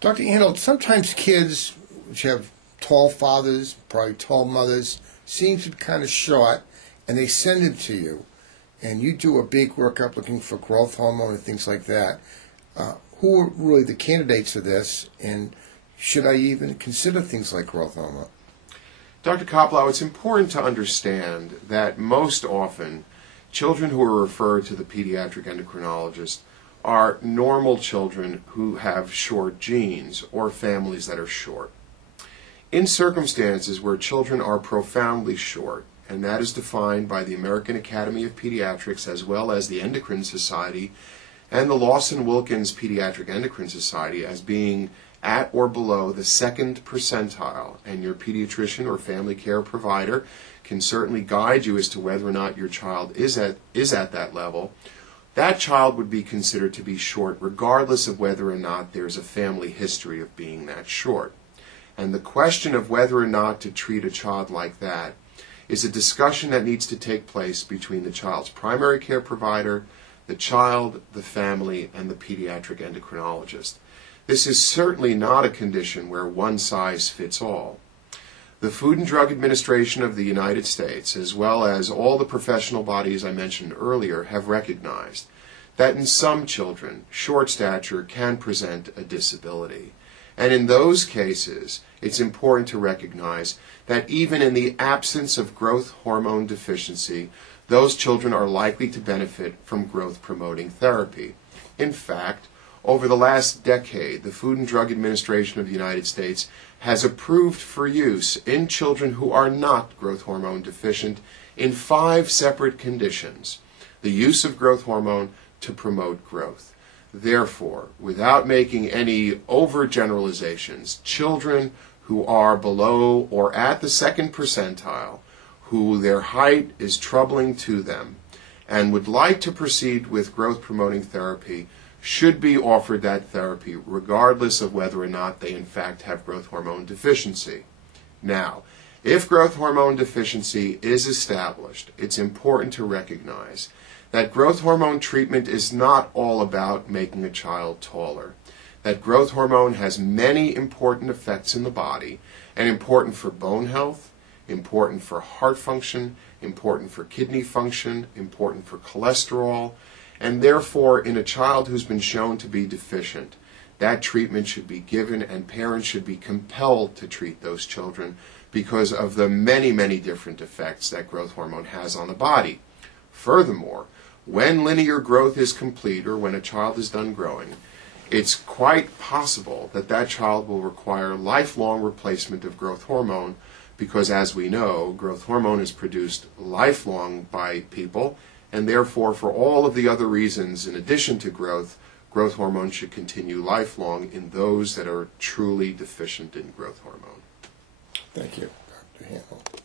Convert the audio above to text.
Dr. Arnold, sometimes kids which have tall fathers, probably tall mothers, seem to be kind of short, and they send them to you, and you do a big workup looking for growth hormone and things like that. Who are really the candidates for this, and should I even consider things like growth hormone? Dr. Koplow, it's important to understand that most often children who are referred to the pediatric endocrinologist are normal children who have short genes or families that are short. In circumstances where children are profoundly short, and that is defined by the American Academy of Pediatrics as well as the Endocrine Society and the Lawson-Wilkins Pediatric Endocrine Society as being at or below the second percentile, and your pediatrician or family care provider can certainly guide you as to whether or not your child is at that level, that child would be considered to be short regardless of whether or not there's a family history of being that short. And the question of whether or not to treat a child like that is a discussion that needs to take place between the child's primary care provider, the child, the family, and the pediatric endocrinologist. This is certainly not a condition where one size fits all. The Food and Drug Administration of the United States, as well as all the professional bodies I mentioned earlier, have recognized that in some children, short stature can present a disability. And in those cases, it's important to recognize that even in the absence of growth hormone deficiency, those children are likely to benefit from growth-promoting therapy. In fact, over the last decade, the Food and Drug Administration of the United States has approved for use in children who are not growth hormone deficient in 5 separate conditions the use of growth hormone to promote growth. Therefore, without making any overgeneralizations, children who are below or at the second percentile, who their height is troubling to them, and would like to proceed with growth-promoting therapy should be offered that therapy regardless of whether or not they in fact have growth hormone deficiency. Now, if growth hormone deficiency is established, it's important to recognize that growth hormone treatment is not all about making a child taller. That growth hormone has many important effects in the body, and important for bone health, important for heart function, important for kidney function, important for cholesterol, and therefore in a child who's been shown to be deficient, that treatment should be given and parents should be compelled to treat those children because of the many, many different effects that growth hormone has on the body. Furthermore, when linear growth is complete or when a child is done growing, it's quite possible that that child will require lifelong replacement of growth hormone because, as we know, growth hormone is produced lifelong by people, and therefore for all of the other reasons in addition to growth hormone should continue lifelong in those that are truly deficient in growth hormone. Thank you, Dr. DrAnhalt.